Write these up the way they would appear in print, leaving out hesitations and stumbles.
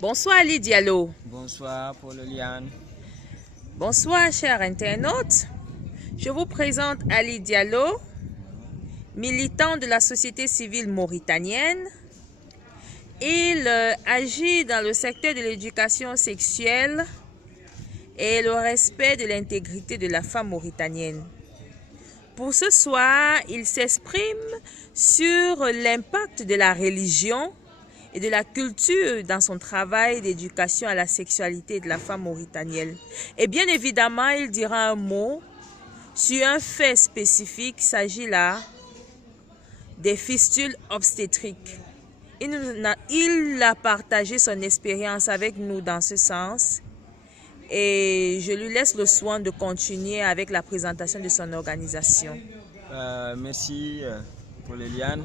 Bonsoir Ali Diallo. Bonsoir Paul Liane. Bonsoir chers internautes. Je vous présente Ali Diallo, militant de la société civile mauritanienne. Il agit dans le secteur de l'éducation sexuelle et le respect de l'intégrité de la femme mauritanienne. Pour ce soir, il s'exprime sur l'impact de la religion et de la culture dans son travail d'éducation à la sexualité de la femme mauritanienne. Et bien évidemment, il dira un mot sur un fait spécifique. Il s'agit là des fistules obstétriques. Il a partagé son expérience avec nous dans ce sens. Et je lui laisse le soin de continuer avec la présentation de son organisation. Merci pour Liliane,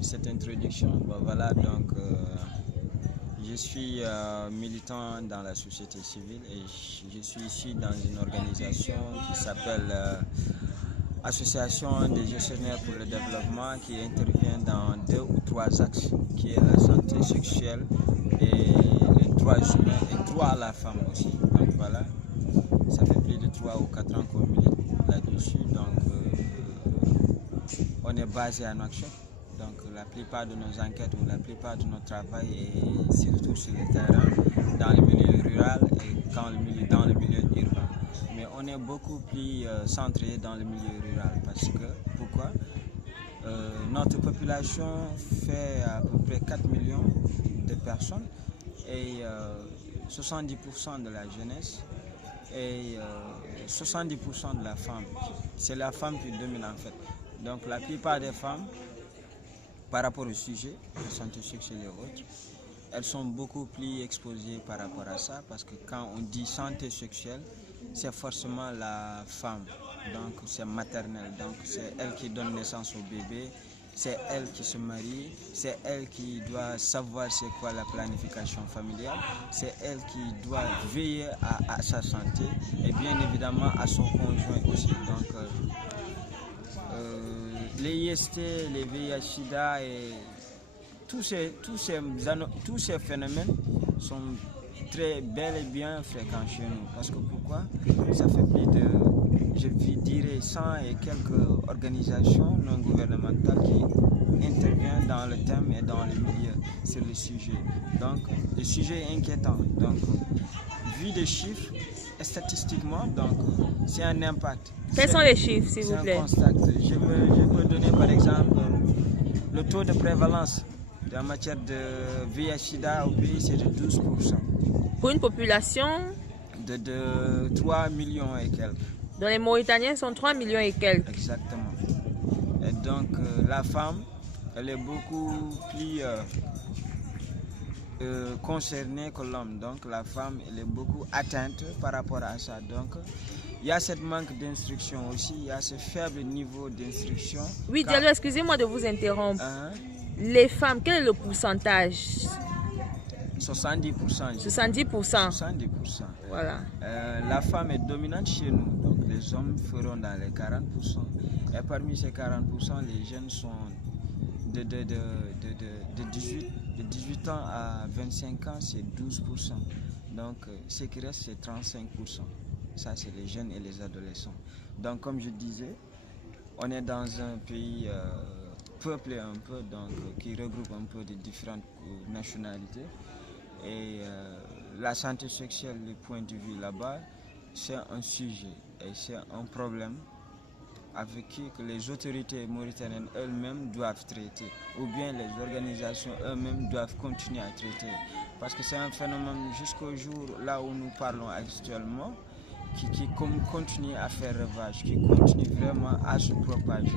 cette introduction. Bon, voilà, donc je suis militant dans la société civile et je suis ici dans une organisation qui s'appelle Association des gestionnaires pour le développement, qui intervient dans 2 ou 3 axes, qui est la santé sexuelle et les droits humains et droit à la femme aussi. Donc voilà, ça fait plus de 3 ou 4 ans qu'on milite là-dessus. Donc on est basé à Nouakchott. Donc la plupart de nos enquêtes ou la plupart de notre travail est surtout sur le terrain, dans le milieu rural et dans le milieu urbain. Mais on est beaucoup plus centré dans le milieu rural parce que, pourquoi? Notre population fait à peu près 4 millions de personnes et 70% de la jeunesse et 70% de la femme. C'est la femme qui domine en fait. Donc la plupart des femmes, par rapport au sujet de santé sexuelle et autres, elles sont beaucoup plus exposées par rapport à ça parce que quand on dit santé sexuelle, c'est forcément la femme, donc c'est maternel, donc c'est elle qui donne naissance au bébé, c'est elle qui se marie, c'est elle qui doit savoir c'est quoi la planification familiale, c'est elle qui doit veiller à sa santé et bien évidemment à son conjoint aussi. Donc les IST, les VIH-Sida et tous ces phénomènes sont très bel et bien fréquents chez nous. Parce que pourquoi? Ça fait plus de, je dirais, 100 et quelques organisations non gouvernementales qui interviennent dans le thème et dans le milieu sur le sujet. Donc, le sujet est inquiétant. Donc, vu des chiffres, statistiquement, donc c'est un impact. Quels sont les chiffres, s'il vous plaît? C'est un constat. Je peux donner par exemple le taux de prévalence en matière de VIH-Sida au pays, c'est de 12%. Pour une population de 3 millions et quelques. dont les Mauritaniens sont 3 millions et quelques. Exactement. Et donc la femme, elle est beaucoup plus concernée que l'homme. Donc la femme, elle est beaucoup atteinte par rapport à ça. Donc il y a ce manque d'instruction aussi, il y a ce faible niveau d'instruction. Oui, Diallo, excusez-moi de vous interrompre. Les femmes, quel est le pourcentage? 70%. 70%. 70%. Voilà. La femme est dominante chez nous, donc les hommes feront dans les 40%. Et parmi ces 40%, les jeunes sont de 18 ans à 25 ans, c'est 12%. Donc ce qui reste, c'est 35%. Ça, c'est les jeunes et les adolescents. Donc comme je disais, on est dans un pays peuplé un peu, donc qui regroupe un peu de différentes nationalités. Et la santé sexuelle, le point de vue là-bas, c'est un sujet et c'est un problème avec qui que les autorités mauritaniennes elles-mêmes doivent traiter, ou bien les organisations elles-mêmes doivent continuer à traiter. Parce que c'est un phénomène jusqu'au jour là où nous parlons actuellement, qui continue à faire ravage, qui continue vraiment à se propager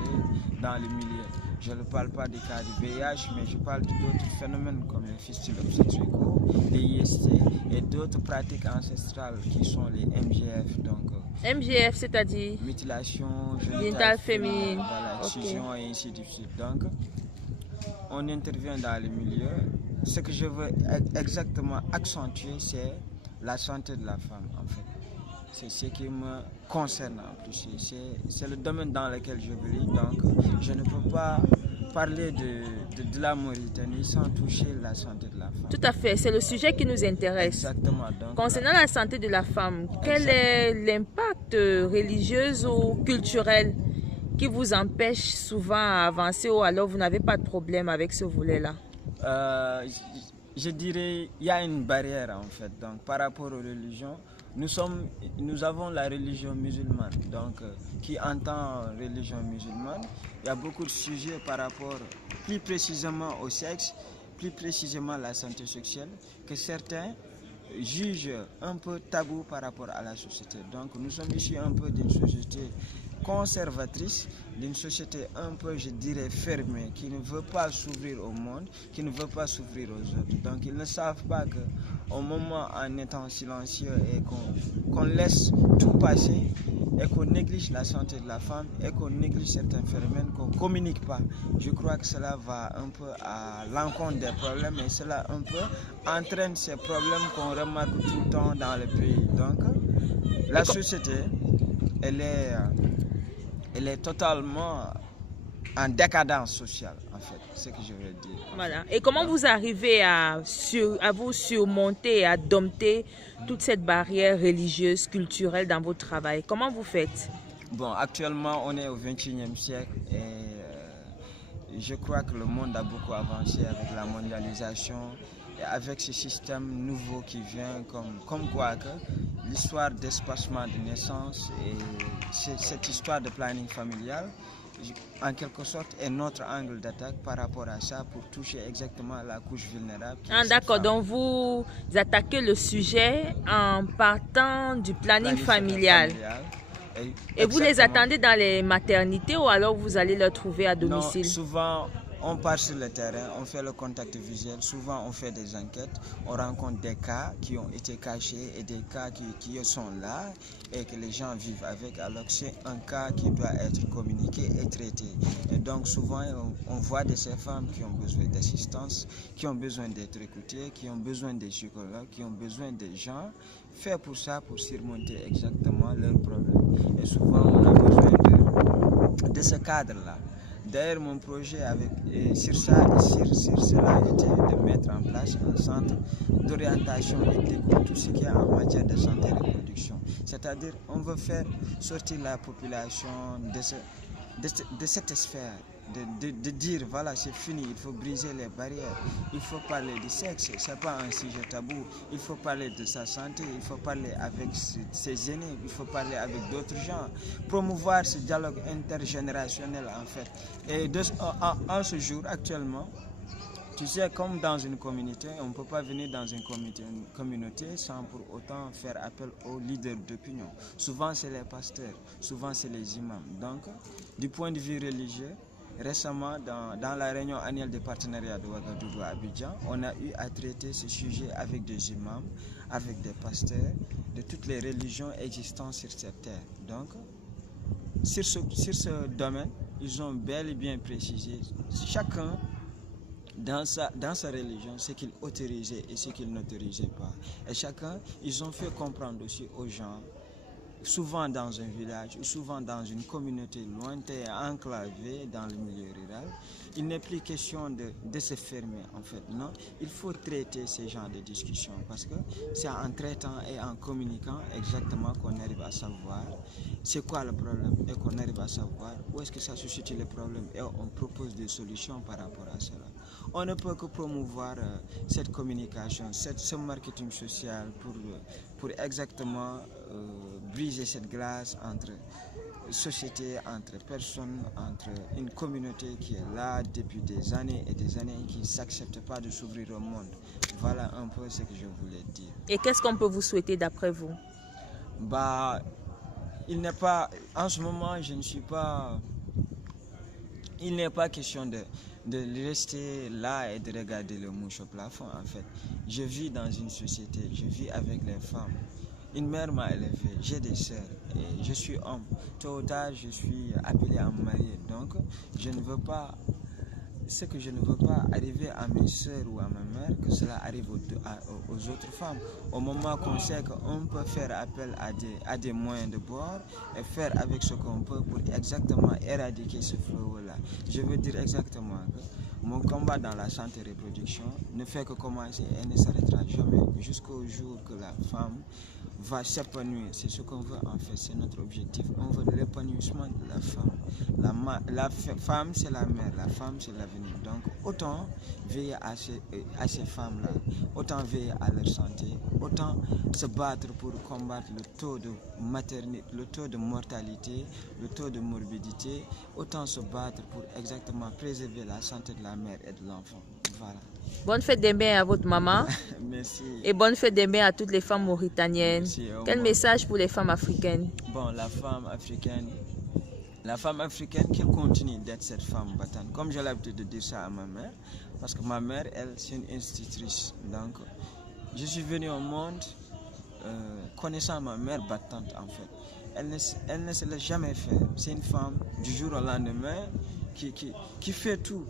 dans le milieu. Je ne parle pas des cas de VIH, mais je parle d'autres phénomènes comme les fistules obstétricaux, les IST et d'autres pratiques ancestrales qui sont les MGF. Donc, MGF, c'est-à-dire mutilation génitale féminine, voilà, excision et ainsi de suite. Donc, on intervient dans le milieu. Ce que je veux exactement accentuer, c'est la santé de la femme, en fait. C'est ce qui me concerne en plus. C'est le domaine dans lequel je vis. Donc, je ne peux pas parler de la Mauritanie sans toucher la santé de la femme. Tout à fait, c'est le sujet qui nous intéresse. Exactement. Donc, concernant la santé de la femme, quel est l'impact religieux ou culturel qui vous empêche souvent à avancer, ou alors vous n'avez pas de problème avec ce volet-là? Je dirais il y a une barrière en fait. Donc par rapport aux religions, nous avons la religion musulmane, donc qui entend religion musulmane. Il y a beaucoup de sujets par rapport plus précisément au sexe, plus précisément à la santé sexuelle, que certains jugent un peu tabou par rapport à la société. Donc nous sommes issus un peu d'une société conservatrice, d'une société un peu, je dirais, fermée, qui ne veut pas s'ouvrir au monde, qui ne veut pas s'ouvrir aux autres. Donc ils ne savent pas qu'au moment en étant silencieux et qu'on laisse tout passer, et qu'on néglige la santé de la femme, et qu'on néglige certains phénomènes, qu'on ne communique pas. Je crois que cela va un peu à l'encontre des problèmes, et cela un peu entraîne ces problèmes qu'on remarque tout le temps dans le pays. Donc la société, elle est totalement en décadence sociale, en fait, c'est ce que je veux dire. Voilà. Et comment vous arrivez à vous surmonter, à dompter toute cette barrière religieuse, culturelle dans votre travail? Comment vous faites? Bon, actuellement, on est au XXIe siècle et je crois que le monde a beaucoup avancé avec la mondialisation et avec ce système nouveau qui vient, comme quoi que l'histoire d'espacement de naissance et cette histoire de planning familial, en quelque sorte, est notre angle d'attaque par rapport à ça pour toucher exactement la couche vulnérable. D'accord, donc vous attaquez le sujet en partant du planning familial. Et vous les attendez dans les maternités ou alors vous allez les trouver à domicile? Non, souvent on part sur le terrain, on fait le contact visuel, souvent on fait des enquêtes, on rencontre des cas qui ont été cachés et des cas qui sont là et que les gens vivent avec, alors que c'est un cas qui doit être communiqué et traité. Et donc souvent on voit de ces femmes qui ont besoin d'assistance, qui ont besoin d'être écoutées, qui ont besoin des psychologues, qui ont besoin des gens faits pour ça, pour surmonter exactement leurs problèmes. Et souvent on a besoin de ce cadre-là. D'ailleurs, mon projet sur cela était de mettre en place un centre d'orientation et d'écoute tout ce qui est en matière de santé et de reproduction. C'est-à-dire, on veut faire sortir la population de cette sphère, de dire voilà, c'est fini, il faut briser les barrières, il faut parler du sexe, ce n'est pas un sujet tabou, il faut parler de sa santé, il faut parler avec ses aînés, il faut parler avec d'autres gens, promouvoir ce dialogue intergénérationnel en fait. Et en ce jour, actuellement, tu sais, comme dans une communauté, on ne peut pas venir dans une communauté sans pour autant faire appel aux leaders d'opinion. Souvent, c'est les pasteurs, souvent, c'est les imams. Donc, du point de vue religieux, récemment, dans la réunion annuelle des partenariats de Ouagadougou à Abidjan, on a eu à traiter ce sujet avec des imams, avec des pasteurs, de toutes les religions existantes sur cette terre. Donc, sur ce domaine, ils ont bel et bien précisé, chacun dans sa religion, ce qu'il autorisait et ce qu'il n'autorisait pas. Et chacun, ils ont fait comprendre aussi aux gens, souvent dans un village ou souvent dans une communauté lointaine, enclavée dans le milieu rural, il n'est plus question de se fermer en fait. Non, il faut traiter ces genres de discussions parce que c'est en traitant et en communiquant exactement qu'on arrive à savoir c'est quoi le problème et qu'on arrive à savoir où est-ce que ça se situe le problème et on propose des solutions par rapport à cela. On ne peut que promouvoir cette communication, ce marketing social pour exactement briser cette glace entre société, entre personnes, entre une communauté qui est là depuis des années et des années et qui ne s'accepte pas de s'ouvrir au monde. Voilà un peu ce que je voulais dire. Et qu'est-ce qu'on peut vous souhaiter d'après vous? Il n'est pas, en ce moment, il n'est pas question de rester là et de regarder le mouche au plafond en fait. Je vis dans une société, je vis avec les femmes. Une mère m'a élevé, j'ai des sœurs et je suis homme. Tôt ou tard, je suis appelé à me marier. Donc, je ne veux pas ce que je ne veux pas arriver à mes soeurs ou à ma mère, que cela arrive aux autres femmes. Au moment qu'on sait qu'on peut faire appel à des moyens de bord et faire avec ce qu'on peut pour exactement éradiquer ce fléau-là. Je veux dire exactement que mon combat dans la santé et reproduction ne fait que commencer et ne s'arrêtera jamais jusqu'au jour que la femme va s'épanouir. C'est ce qu'on veut en fait, c'est notre objectif. On veut l'épanouissement de la femme. La femme, c'est la mère, la femme, c'est l'avenir. Donc, autant veiller à ces femmes-là, autant veiller à leur santé, autant se battre pour combattre le taux de maternité, le taux de mortalité, le taux de morbidité, autant se battre pour exactement préserver la santé de la mère et de l'enfant. Voilà. Bonne fête d'Emben à votre maman. Merci. Et bonne fête d'Emben à toutes les femmes mauritaniennes. Merci, Quel message pour les femmes africaines? Bon, la femme africaine qui continue d'être cette femme battante. Comme j'ai l'habitude de dire ça à ma mère, parce que ma mère, elle, c'est une institutrice. Donc, je suis venu au monde connaissant ma mère battante, en fait. Elle ne se laisse jamais faire. C'est une femme du jour au lendemain qui fait tout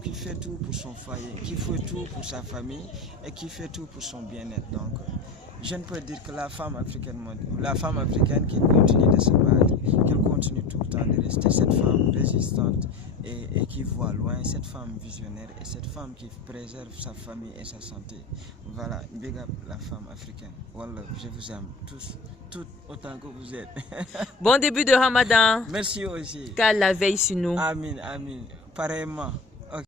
pour son foyer, qui fait tout pour sa famille et qui fait tout pour son bien-être. Donc, je ne peux dire que la femme africaine qui continue de se battre, qu'elle continue tout le temps de rester cette femme résistante et qui voit loin, cette femme visionnaire et cette femme qui préserve sa famille et sa santé. Voilà, big up la femme africaine. Wallah, je vous aime tous, toutes autant que vous êtes. Bon début de Ramadan. Merci aussi. Qu'Allah veille sur nous. Amin, amin. Pareillement.